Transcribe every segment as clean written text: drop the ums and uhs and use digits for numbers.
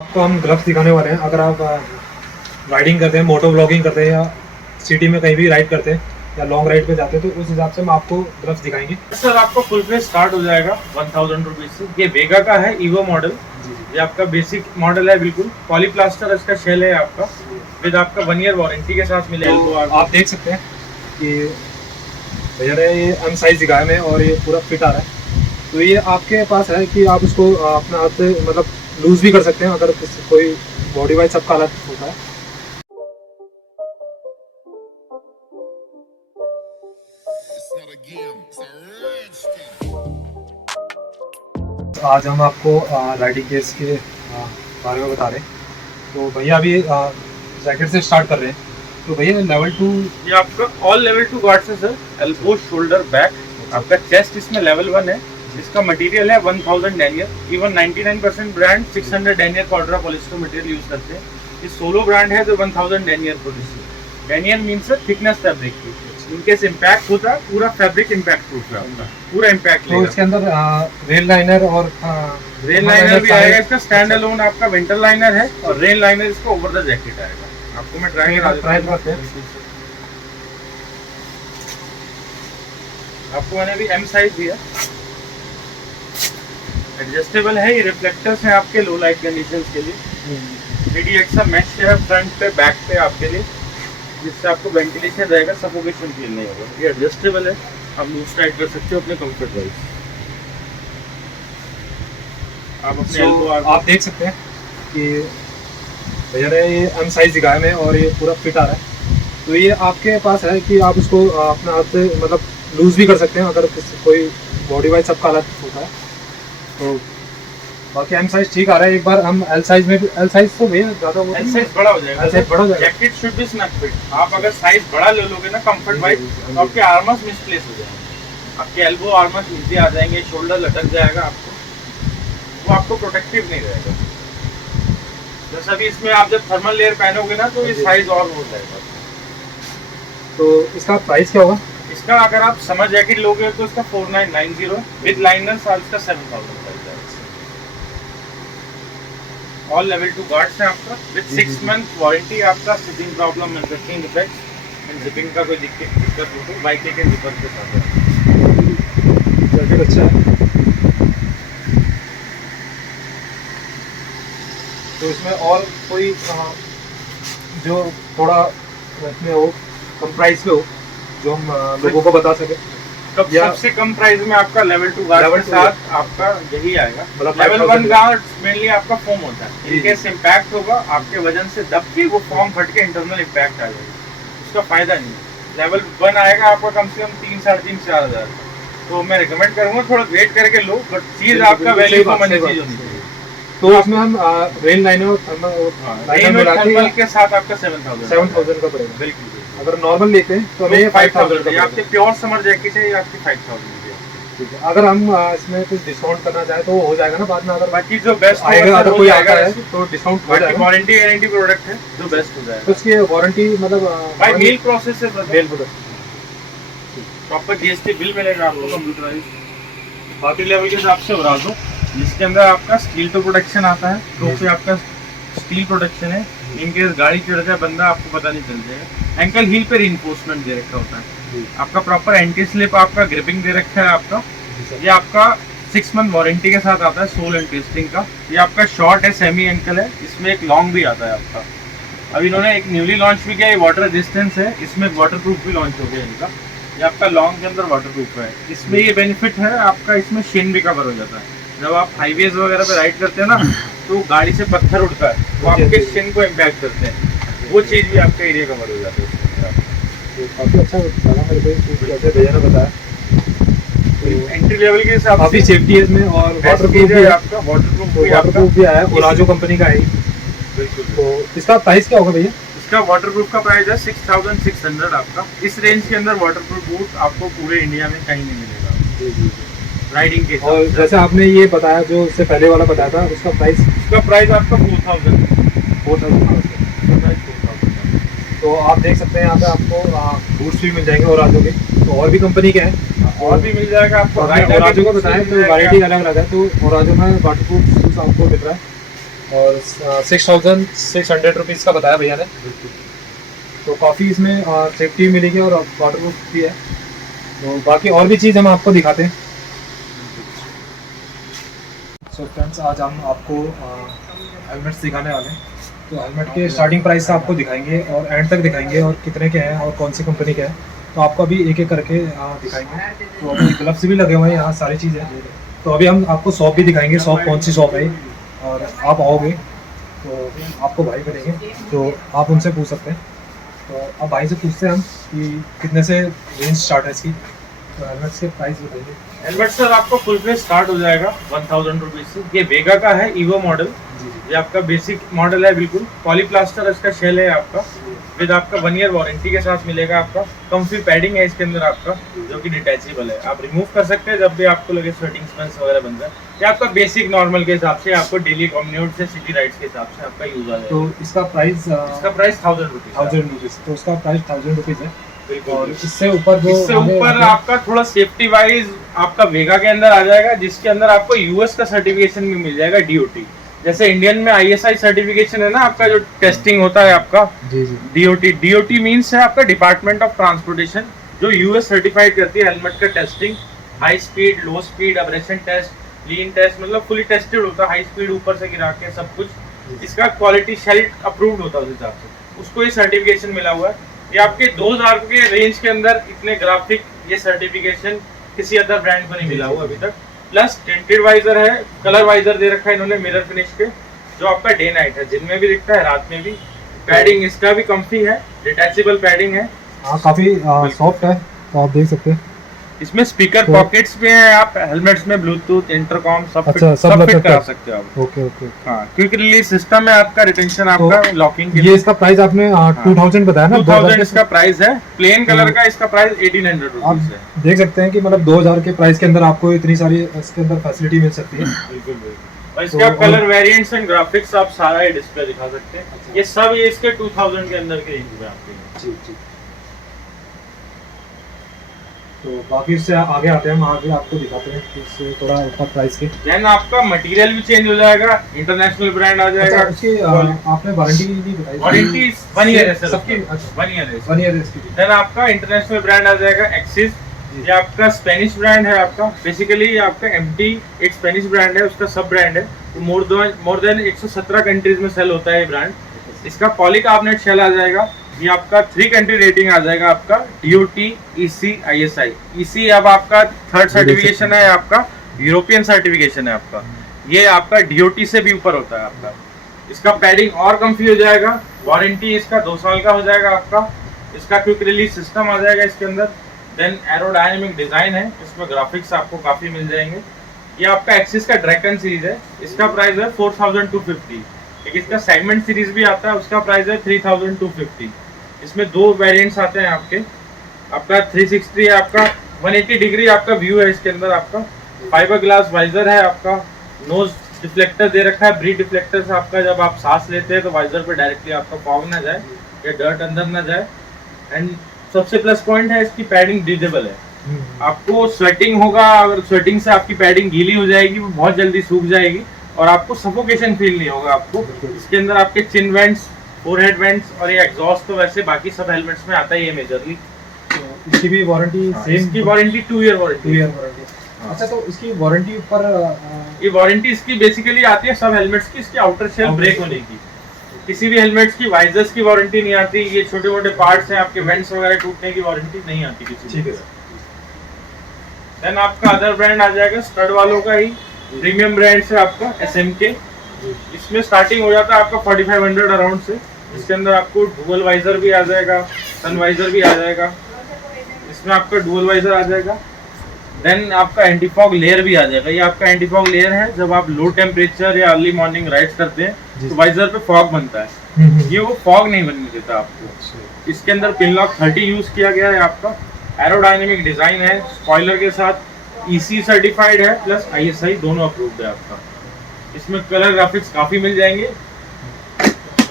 आपको हम ग्लव्स दिखाने वाले हैं। अगर आप राइडिंग करते हैं, मोटो ब्लॉगिंग करते हैं या सिटी में कहीं भी राइड करते हैं या लॉन्ग राइड पे जाते हैं तो उस हिसाब से हम आपको ग्लव्स दिखाएंगे। सर आपका फुल फेस स्टार्ट हो जाएगा 1000 रुपीज से। ये वेगा का है ईवो मॉडल। ये आपका बेसिक मॉडल है, बिल्कुल पॉलीप्लास्टर इसका शेल है आपका, विद आपका 1 ईयर वारंटी के साथ मिलेगा। तो आप देख सकते हैं कि भैया ने ये एम साइज दिखाया में और ये पूरा फिट आ रहा है। तो ये आपके पास है कि आप इसको अपने हाथ से मतलब लूज भी कर सकते हैं अगर कोई बॉडी वाइज सबका अलग होता है। आज हम आपको राइडिंग केस के बारे में बता रहे हैं। तो भैया अभी जैकेट से स्टार्ट कर रहे हैं। तो भैया लेवल 2 ये आपका ऑल लेवल 2 गार्ड्स है सर। Elbow, shoulder, back. आपका चेस्ट इसमें लेवल 1 है। इसका मटेरियल है 1000 denier. Even 99% brand 600 denier Quadra polyester material use करते हैं। ये सोलो ब्रांड है जो 1000 denier polyester. Denier means thickness fabric की। इनकेस इम्पैक्ट होता है पूरा फैब्रिक इम्पैक्ट प्रूफ है आपका, पूरा इम्पैक्ट तो इसके अंदर रेल लाइनर और रेन लाइनर भी आएगा। इसका स्टैंड अलोन आपका विंटर लाइनर है और रेन लाइनर इसका ओवर द जैकेट आएगा। आपको मैं ट्राई करते हैं। आपको मैंने अभी एम साइज दिया। एडजस्टेबल है, ये रिफ्लेक्टर्स हैं आपके लो लाइट कंडीशंस के लिए। 3D एक्सा मैश है फ्रंट पे बैक पे आपके लिए, जिससे आपको वेंटिलेशन रहेगा, सफोकेशन फील नहीं होगा। ये एडजस्टेबल है, आप लूज टाइट कर सकते हो अपने कंफर्ट वाइज। आप अपने आप देख सकते हैं कि भैया ने ये एम साइज दिखाया में और ये पूरा फिट आ रहा है। तो ये आपके पास है कि आप इसको अपने हाथ से मतलब लूज भी कर सकते हैं अगर कोई बॉडी वाइज सबका अलग होता है। तो बाकी एम साइज ठीक आ रहा है। एक बार हम एल साइज में भी, एल साइज तो भैया ज़्यादा हो, एल साइज बड़ा हो जाएगा। एल साइज बड़ा हो जाएगा। Jacket should be snug fit. आप अगर साइज बड़ा ले लोगे ना कंफर्ट वाइज तो आपके आर्मर्स मिसप्लेस हो जाएंगे, आपके एल्बो आर्मर्स नीचे आ जाएंगे, शोल्डर लटक जाएगा आपको, वो आपको प्रोटेक्टिव नहीं रहेगा। जैसा भी इसमें आप जब थर्मल लेयर पहनोगे ना तो ये साइज और हो जाएगा। तो इसका प्राइस क्या होगा? इसका अगर आप समर जैकेट लोगे तो इसका 4990 विद लाइनर साल का 7000 ऑल लेवल 2 गार्ड्स है आपका विद 6 मंथ वारंटी। आपका shipping problem manufacturing defect and zipping का कोई दिक्कत हो तो बाइक के जिपर के साथ है। जैकेट अच्छा है। तो इसमें और कोई जो थोड़ा इसमें हो कम प्राइस पे हो जो हम लोगों को बता सके? सबसे कम प्राइस में आपका लेवल 2 गार्ड के साथ आपका यही आएगा। लेवल 1 गार्ड मेनली आपका फोम होता है। इनकेस इम्पैक्ट होगा आपके वजन से दब के वो फॉर्म फट के इंटरनल इम्पैक्ट आ जाएगा, उसका फायदा नहीं। लेवल 1 आएगा आपका कम से कम 3, 3.5, 4,000। तो मैं रिकमेंड करूंगा थोड़ा वेट करके लो, बट चीज आपका वैल्यू को मनी चीज होनी चाहिए। तो उसमें हम रेन लाइनर और थर्मल के साथ आपका 7,000 का पड़ेगा। बिल्कुल। अगर नॉर्मल लेते हैं तो हमें 5,000 का। आपके प्योर समर जैकेट है ये आपकी 5,000 की है। ठीक है। अगर हम इसमें कुछ डिस्काउंट करना चाहे तो वो हो जाएगा ना बाद में? अगर बाकी जो बेस्ट आएगा, अगर कोई आता है तो डिस्काउंट हो जाएगा। वारंटी गारंटी प्रोडक्ट है जो बेस्ट हो जाएगा। तो इसकी वारंटी मतलब बाय मेल प्रोसेस है, mail product proper GST bill मिलेगा आपको कंप्यूटराइज। बाकी लेवल के हिसाब से बता दो, जिसके अंदर आपका स्टील टू प्रोटेक्शन आता है, तो पे आपका स्टील प्रोटेक्शन है। इनकेस गाड़ी चढ़ जाए बंदा आपको पता नहीं चल जाएगा। एंकल हील पे रिइंफोर्समेंट दे रखा होता है आपका, प्रॉपर एंटी स्लिप आपका ग्रिपिंग दे रखा है आपका। ये आपका 6 मंथ वारंटी के साथ आता है सोल एंड ट्विस्टिंग का। ये आपका शॉर्ट है, सेमी एंकल है, इसमें एक लॉन्ग भी आता है आपका। अब इन्होंने एक न्यूली लॉन्च भी किया, ये वाटर रेजिस्टेंस है, इसमें वाटर प्रूफ भी लॉन्च हो गया इनका। ये आपका लॉन्ग के अंदर वाटर प्रूफ है। इसमें ये बेनिफिट है आपका, इसमें शेन भी कवर हो जाता है। जब आप हाईवेज वगैरह पे राइड करते हैं ना तो गाड़ी से पत्थर उड़ता है, वो आपके स्किन को इम्पैक्ट करते हैं, वो चीज़ भी आपका एरिया कवर हो जाता है। तो काफ़ी अच्छा लगा मेरे को जैसे भैया ने बताया। तो एंट्री लेवल के हिसाब काफ़ी सेफ्टी है इसमें और वाटरप्रूफ भी है आपका। वाटरप्रूफ भी आया, ओराजो कंपनी का है। बिल्कुल। तो इसका प्राइस क्या होगा भैया? इसका वाटरप्रूफ का प्राइस है 6,600 आपका। इस रेंज के अंदर वाटरप्रूफ बूट आपको पूरे इंडिया में कहीं नहीं मिलेगा राइडिंग के। और जैसे आपने ये बताया जो इससे पहले वाला बताया था, उसका प्राइस? उसका प्राइस आपका 4,000। तो आप देख सकते हैं यहाँ पे आपको बूट्स भी मिल जाएंगे ओराजो के। तो और भी कंपनी के हैं और भी मिल जाएगा आपको। ओराजो को बताएं तो वैरायटी अलग अलग है। तो ओराजो में वाटरप्रूफ शूज आपको मिल रहा है। और 6,600 रुपीज़ का बताया भैया ने। तो काफ़ी इसमें सेफ्टी मिलेगी और वाटर प्रूफ भी है। तो बाकी और भी चीज़ हम आपको दिखाते हैं। सो फ्रेंड्स, आज हम आपको हेलमेट्स दिखाने वाले हैं। तो हेलमेट के स्टार्टिंग प्राइस से आपको दिखाएंगे और एंड तक दिखाएंगे और कितने के हैं और कौन सी कंपनी के हैं। तो आपको अभी एक एक करके दिखाएंगे। तो अभी ग्लव्स भी लगे हुए हैं, यहाँ सारी चीज़ें। तो अभी हम आपको शॉप भी दिखाएंगे, शॉप कौन सी शॉप है। और आप आओगे तो आपको भाई मिलेंगे, तो आप उनसे पूछ सकते हैं। तो अब भाई से पूछते हैं हम कि कितने से रेंज स्टार्ट है इसकी। तो हेलमेट्स के प्राइस बताइए। हेलमेट सर आपको फुल फेस स्टार्ट हो जाएगा 1000 रुपीज से। ये वेगा का है ईवो मॉडल। ये आपका बेसिक मॉडल है, बिल्कुल पॉलीप्लास्टर इसका शेल है आपका। विद आपका 1 ईयर वारंटी के साथ मिलेगा आपका। कंफी पैडिंग है इसके अंदर आपका, जो कि डिटैचेबल है। आप रिमूव कर सकते हैं जब भी आपको लगे स्वेटिंग स्मेल्स वगैरह बन जाए। ये आपका बेसिक नॉर्मल के हिसाब से, आपको डेली कम्यूट से सिटी राइड्स के हिसाब से आपका यूज आ जाएगा। तो इसका प्राइस 1000 रुपीज। 1000 रुपीज़। तो उसका प्राइस 1000 रुपीज़ है। और इससे ऊपर जो इससे ऊपर आपका थोड़ा सेफ्टी वाइज आपका वेगा के अंदर आ जाएगा, जिसके अंदर आपको यूएस का सर्टिफिकेशन भी मिल जाएगा, डीओटी। जैसे इंडियन में आईएसआई सर्टिफिकेशन है ना आपका, जो टेस्टिंग होता है आपका। जी जी। डीओटी, डीओटी मींस है आपका डिपार्टमेंट ऑफ ट्रांसपोर्टेशन, जो यूएस सर्टिफाइड करती है हेलमेट का testing. High speed, low speed, abrasion test, lean test, मतलब फुली टेस्टेड होता है। हाई स्पीड ऊपर से गिरा के सब कुछ इसका क्वालिटी शेल्ड अप्रूव्ड होता है उस हिसाब से, उसको ये सर्टिफिकेशन मिला हुआ है। ये आपके 2000 के रेंज के अंदर इतने ग्राफिक ये सर्टिफिकेशन किसी अदर ब्रांड को नहीं मिला हुआ अभी तक। प्लस टिंटेड वाइजर है, कलर वाइजर दे रखा है इन्होंने मिरर फिनिश के, जो आपका डे नाइट है, दिन में भी दिखता है रात में भी। पैडिंग इसका भी कंफी है, डिटैचेबल पैडिंग है। हाँ, काफ़ी सॉफ्ट है, तो आप देख सकते हैं। इसमें स्पीकर तो- पॉकेट्स भी हैं। आप हेलमेट्स में ब्लूटूथ, इंटरकॉम सब अच्छा, सब सब लग फिट सकता करा है। सकते हो आप। Okay okay. हाँ, क्विक रिलीज सिस्टम है आपका, रिटेंशन आपका लॉकिंग के ये लिए। इसका प्राइस आपने 2000 बताया ना? 2000 इसका प्राइस है। प्लेन कलर का इसका प्राइस 1800 आप रुपीज है। देख सकते हैं कि मतलब 2000 के प्राइस के अंदर आपको इतनी सारी इसके अंदर फैसिलिटी मिल सकती है। बिल्कुल बिल्कुल। और इसके तो आप कलर वेरिएंट्स एंड ग्राफिक्स आप सारा ये डिस्प्ले दिखा सकते हैं। ये सब ये इसके 2000 के अंदर के रेंज में आपके। जी जी। तो बाकी इससे आगे आते हैं, हम आगे आपको दिखाते हैं इससे थोड़ा ऊपर प्राइस के। देन आपका मटेरियल भी चेंज हो जाएगा, इंटरनेशनल ब्रांड आ जाएगा। अच्छा, उसकी आपने वारंटी नहीं बताई? वारंटी 1 ईयर है सर सबकी। अच्छा, 1 ईयर है। 1 ईयर इसकी। देन आपका इंटरनेशनल ब्रांड आ जाएगा एक्सिस। ये आपका स्पेनिश ब्रांड है आपका। बेसिकली ये आपका एमटी एक स्पेनिश ब्रांड है, उसका सब ब्रांड है। तो मोर देन 117 कंट्रीज में सेल होता है ये ब्रांड। इसका पॉलीकार्बोनेट शेल आ जाएगा। ये आपका 3 कंट्री रेटिंग आ जाएगा आपका, डीओटी, ईसी, आईएसआई। ईसी अब आपका 3rd सर्टिफिकेशन है आपका, यूरोपियन सर्टिफिकेशन है आपका। ये आपका डीओटी से भी ऊपर होता है आपका। इसका पैडिंग और कंफी हो जाएगा। वारंटी इसका 2 साल का हो जाएगा आपका। इसका क्विक रिलीज सिस्टम आ जाएगा इसके अंदर। देन एरोडायनेमिक डिजाइन है, इसमें ग्राफिक्स आपको काफी मिल जाएंगे। ये आपका एक्सिस का ड्रैगन सीरीज है, इसका प्राइस है 4250। एक इसका सेगमेंट सीरीज भी आता है, उसका प्राइस है 3250। इसमें 2 वेरिएंट्स आते हैं आपका 360 है आपका, 180 डिग्री आपका व्यू है इसके अंदर आपका। फाइबर ग्लास वाइजर है आपका। नोज डिफ्लेक्टर दे रखा है, ब्रीथ डिफ्लेक्टर से आपका जब आप सांस लेते हैं तो वाइजर पे डायरेक्टली आपका फॉग ना जाए या डर्ट अंदर ना जाए। एंड सबसे प्लस पॉइंट है इसकी पैडिंग ब्रीदेबल है। आपको स्वेटिंग होगा, अगर स्वेटिंग से आपकी पैडिंग गीली हो जाएगी वो बहुत जल्दी सूख जाएगी और आपको सफोकेशन फील नहीं होगा आपको। इसके अंदर आपके चिन वेंट्स, फोरहेड वेंट्स और ये एग्जॉस्ट तो वैसे बाकी सब हेलमेट्स में आता ही है मेजरली। तो इसकी भी वारंटी सेम? इसकी warranty 2 year warranty. 2 year warranty. अच्छा, तो इसकी वारंटी ऊपर ये वारंटी इसकी बेसिकली आती है सब हेलमेट्स की, इसकी आउटर शेल ब्रेक होने की। किसी भी हेलमेट्स की वाइजर्स की वारंटी नहीं आती। ये छोटे मोटे पार्ट्स हैं आपके, वेंट्स वगैरह टूटने की वारंटी नहीं आती किसी। ठीक है। देन आपका अदर ब्रांड आ जाएगा स्टड वालों का ही, प्रीमियम ब्रांड से आपका SMK। इसमें स्टार्टिंग हो जाता है आपका 4500 अराउंड से। इसके अंदर आपको डुअल वाइजर भी आ जाएगा, सन वाइजर भी आ जाएगा। इसमें आपका डुअल वाइजर आ जाएगा। देन आपका एंटी फॉग लेयर भी आ जाएगा। ये आपका एंटी फॉग लेयर है, जब आप लो टेम्परेचर या अर्ली मॉर्निंग राइड्स करते हैं तो वाइजर पे फॉग बनता है। ये वो फॉग नहीं बनने देता आपको। इसके अंदर पिन लॉक 30 यूज किया गया है आपका। एरोडायनेमिक डिजाइन है, स्पॉइलर के साथ EC सर्टिफाइड है, प्लस ISI दोनों अप्रूव्ड है आपका। इसमें कलर ग्राफिक्स काफी मिल जाएंगे।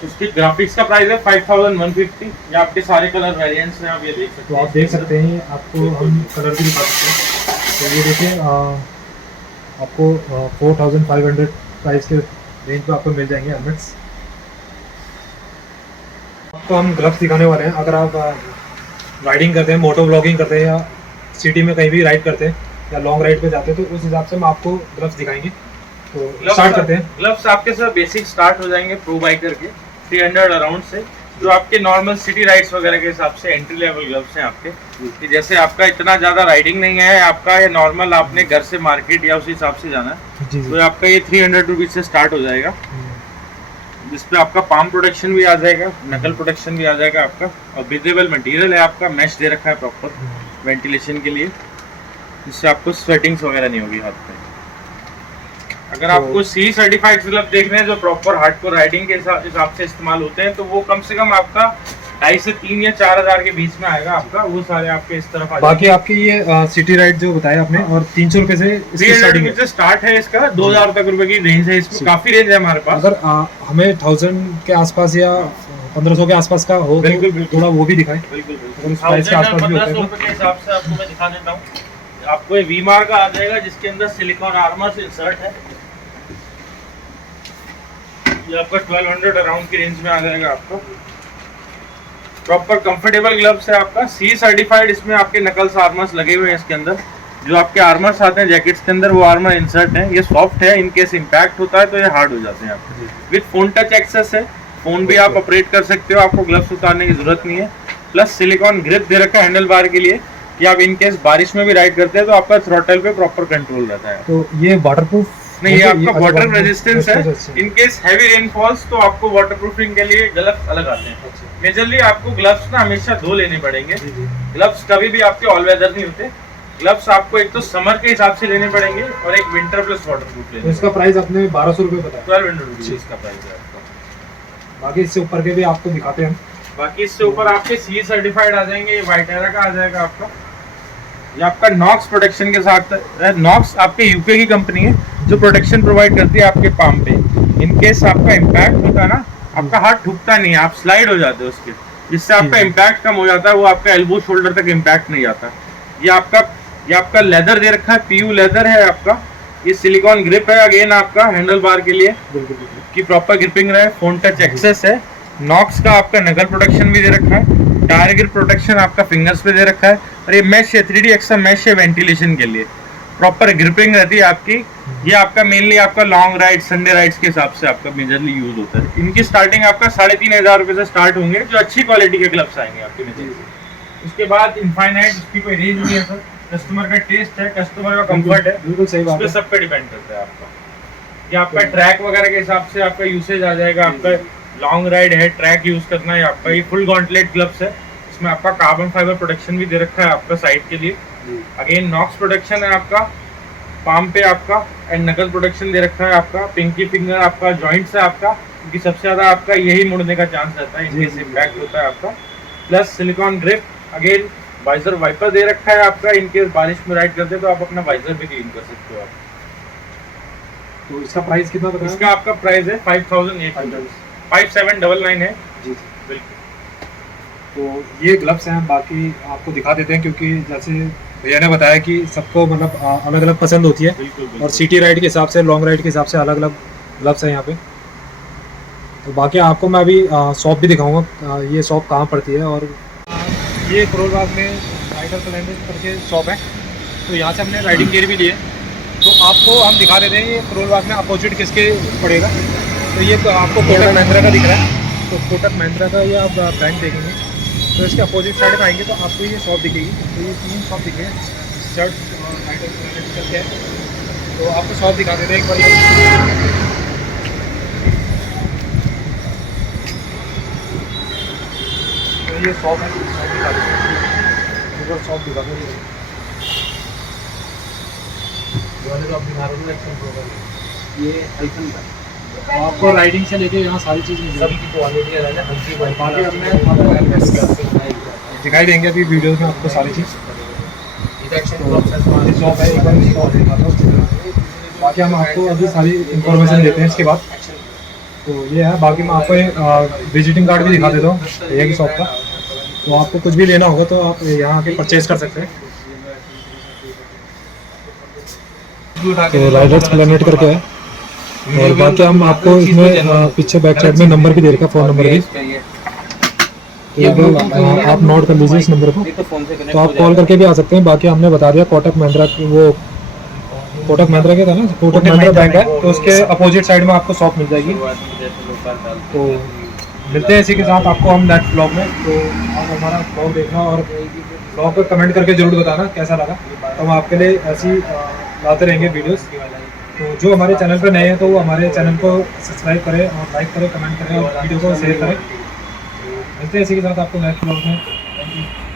इसके ग्राफिक्स का प्राइस है 5150। ये आपके सारे कलर वेरिएंट्स हैं, आप ये देख सकते तो हैं। आप देख सकते हैं, आपको हम कलर भी दिखा सकते हैं। तो ये देखिए, आपको 4500 प्राइस के रेंज पे आपको मिल जाएंगे हेलमेट्स। आपको हम ग्लव्स दिखाने वाले हैं। अगर आप राइडिंग करते हैं, मोटो ब्लॉगिंग करते हैं या सिटी में कहीं भी राइड करते हैं या लॉन्ग राइड पे जाते हैं तो उस हिसाब से हम आपको ग्लव्स दिखाएंगे। तो स्टार्ट करते हैं। ग्लव्स आपके साथ बेसिक स्टार्ट हो जाएंगे प्रो बाइकर के 300 अराउंड से, जो आपके नॉर्मल सिटी राइड्स वगैरह के हिसाब से एंट्री लेवल ग्लव्स हैं आपके, कि जैसे आपका इतना ज़्यादा राइडिंग नहीं है आपका, ये नॉर्मल आपने घर से मार्केट या उस हिसाब से जाना है तो आपका ये 300 रुपीज़ से स्टार्ट हो जाएगा, जिसपे आपका पाम प्रोटेक्शन भी आ जाएगा, नकल प्रोटेक्शन भी आ जाएगा आपका, और विजिबल मटेरियल है आपका, मैश दे रखा है प्रॉपर वेंटिलेशन के लिए, जिससे आपको स्वेटिंग्स वगैरह नहीं होगी हाथ में। अगर आपको सी सर्टिफाइड ग्लव देखने हैं जो प्रॉपर हार्डकोर राइडिंग के हिसाब से इस्तेमाल होते हैं तो वो कम से कम आपका 2.5 से 3 या 4 हज़ार के बीच में आएगा आपका, वो सारे आपके इस तरफ आ बाकी आपकी ये सिटी राइड जो बताया आपने, और 300 रुपए से इसकी स्टार्टिंग से स्टार्ट है इसका, 2000 तक रुपए की रेंज है इसमें, काफी रेंज है हमारे पास। अगर हमें 1000 के आसपास या 1500 के आसपास का हो बिल्कुल, तो थोड़ा वो भी दिखाएं। बिल्कुल अगर उस प्राइस के आसपास भी होता है 1500 के हिसाब से आपको मैं दिखा देता हूँ। आपको ये वीमार का आ जाएगा जिसके अंदर सिलिकॉन आर्मर से इंसर्ट है, ये आपका 1200 अराउंड की रेंज में आ जाएगा आपको। प्रॉपर कंफर्टेबल ग्लव्स है आपका, सी सर्टिफाइड, इसमें आपके नकल्स आर्मर्स लगे हुए हैं इसके अंदर, जो आपके आर्मर्स आते हैं जैकेट्स के अंदर वो आर्मर इंसर्ट है, ये सॉफ्ट है, इन केस इम्पैक्ट होता है तो ये हार्ड हो जाते हैं आपके। विद फोन टच एक्सेस है, फोन भी आप ऑपरेट कर सकते हो, आपको ग्लव्स उतारने की जरूरत नहीं है। प्लस सिलिकॉन ग्रिप दे रखा है हैंडल बार के लिए, कि आप इन केस बारिश में भी राइड करते हैं तो आपका थ्रॉटल पे प्रॉपर कंट्रोल रहता है। तो ये वाटरप्रूफ नहीं, ये आपका वाटर रेजिस्टेंस है, इन केस हैवी रेनफॉल्स तो आपको वाटरप्रूफिंग के लिए ग्लव्स अलग आते हैं। मेजरली आपको ग्लव्स ना हमेशा 2 लेने पड़ेंगे, ग्लव्स कभी भी आपके ऑल वेदर नहीं होते, ग्लव्स आपको एक तो समर के हिसाब से लेने पड़ेंगे और एक विंटर प्लस वाटरप्रूफ लेने। तो इसका प्राइस आपने 1200 रुपये बताया, 1200 रुपीज इसका प्राइस है आपका। बाकी इससे ऊपर के भी आपको दिखाते हैं। बाकी इससे ऊपर आपके सी सर्टिफाइड आ जाएंगे, ये वाइटेरा का आ जाएगा आपका, ये आपका नॉक्स प्रोटेक्शन के साथ है। नॉक्स आपके यूके की कंपनी है जो प्रोटेक्शन प्रोवाइड करती है आपके पाम पे, इन केस आपका इम्पैक्ट होता है ना, आपका हाथ ठुकता नहीं है, आप स्लाइड हो जाते हो उसके, जिससे आपका इम्पैक्ट कम हो जाता है, वो आपका एल्बो शोल्डर तक इम्पैक्ट नहीं आता। ये आपका लेदर दे रखा है, पीयू लेदर है आपका, ये सिलिकॉन ग्रिप है अगेन आपका हैंडल बार के लिए कि प्रॉपर ग्रिपिंग रहे, फोन टच एक्सेस है। नॉक्स का आपका नकल प्रोटेक्शन भी दे रखा है, टायर ग्रिप प्रोटेक्शन आपका फिंगर्स पे दे रखा है, और ये मैश है 3D एक्सा मैश है वेंटिलेशन के लिए, प्रॉपर ग्रिपिंग रहती है आपकी। ये आपका मेनली आपका लॉन्ग राइड संडे राइड्स के हिसाब से आपका मेजरली यूज होता है। इनकी स्टार्टिंग आपका 3500 रुपये से स्टार्ट होंगे, जो अच्छी क्वालिटी के ग्लव्स आएंगे आपके मेजरली। उसके बाद इनफाइनाइट, उसकी कोई रेंज नहीं है सर, कस्टमर का टेस्ट है, कस्टमर का कंफर्ट है, बिल्कुल सही बात है, सब पे डिपेंड करता है आपका। ये आपका ट्रैक वगैरह के हिसाब से आपका यूसेज आ जाएगा, आपका लॉन्ग राइड है, ट्रैक यूज करना है आपका, ये फुल गॉन्टलेट ग्लव्स है, इसमें आपका कार्बन फाइबर प्रोटेक्शन भी दे रखा है आपका साइड के लिए, अगेन नॉक्स प्रोटेक्शन है आपका, पाम पे आपका एंड नकल प्रोटेक्शन दे रखा है आपका, पिंकी फिंगर आपका, जॉइंट्स है आपका, क्योंकि सबसे ज्यादा आपका यही मुड़ने का चांस रहता है, इनकेस इम्पैक्ट होता है आपका। Plus silicone grip, again visor wiper दे रखा है आपका, इनकेस बारिश में राइड करते तो आप अपना वाइजर भी क्लीन कर सकते हो आप। तो इसका प्राइस कितना बताया? इसका आपका प्राइस है 5799 है जी। बिल्कुल। तो ये ग्लव्स हैं, बाकी आपको दिखा देते हैं क्योंकि जैसे भैया ने बताया कि सबको मतलब अलग अलग पसंद होती है, बिल्कुल। और सिटी राइड के हिसाब से, लॉन्ग राइड के हिसाब से अलग अलग ग्लव्स हैं यहाँ पे। तो बाकी आपको मैं अभी शॉप भी दिखाऊंगा, ये शॉप कहाँ पड़ती है। और ये करोल बाग में राइडर कैलेंडर करके शॉप है, तो यहाँ से हमने राइडिंग गियर भी लिए, तो आपको हम दिखा देते हैं ये करोल बाग में अपोजिट किसके पड़ेगा। तो ये तो आपको कोटक महिंद्रा का दिख रहा है, तो कोटक महिंद्रा का ये आप ब्रांड देखेंगे, तो इसके अपोजिट साइड में आएंगे तो आपको ये शॉप दिखेगी। तो ये 3 शॉप दिख रहे हैं, शर्ट राइडर करके है, तो आपको शॉप दिखा देते हैं एक बार। तो ये शॉप है, शॉप दिखा देते हैं, शॉप दिखा देते हैं। ये आइकन का आपको राइडिंग से लेके यहाँ सारी चीज़ मिल जाएगी। सभी की क्वालिटी अलग है, हल्की बाकी हमने आपको हेलमेट्स दिखाई देंगे अभी वीडियो में आपको सारी चीज़। हमारी शॉप है, एक बार शॉप दिखाता हूँ, बाकी हम आपको अभी सारी इंफॉर्मेशन देते हैं इसके बाद। तो ये है, बाकी मैं आपको एक विजिटिंग कार्ड भी दिखा देता हूँ भैया की शॉप का, तो आपको कुछ भी लेना होगा तो आप यहाँ आके परचेज कर सकते हैं। तो राइडर्स प्लेनेट करके है, और बाकी हम आपको इसमें पीछे बैक साइड में नंबर भी दे रखा है, फ़ोन नंबर भी, तो आप नोट कर लीजिए इस नंबर को, तो आप कॉल करके भी आ सकते हैं। बाकी हमने बता दिया कोटक महिंद्रा की, वो कोटक महिंद्रा के था ना, कोटक महिंद्रा बैंक है, तो उसके अपोजिट साइड में आपको शॉप मिल जाएगी। तो मिलते हैं इसी के साथ आपको हम नेक्स्ट ब्लॉग में। तो आप हमारा ब्लॉग देखना और ब्लॉग पर कमेंट करके ज़रूर बताना कैसा लगा, तो हम आपके लिए ऐसी लाते रहेंगे वीडियोस। तो जो हमारे चैनल पर नए हैं तो वो हमारे चैनल को सब्सक्राइब करें और लाइक करें, कमेंट करें और वीडियो को शेयर करें। मिलते हैं इसी के साथ आपको नेक्स्ट ब्लॉग में। Thank you.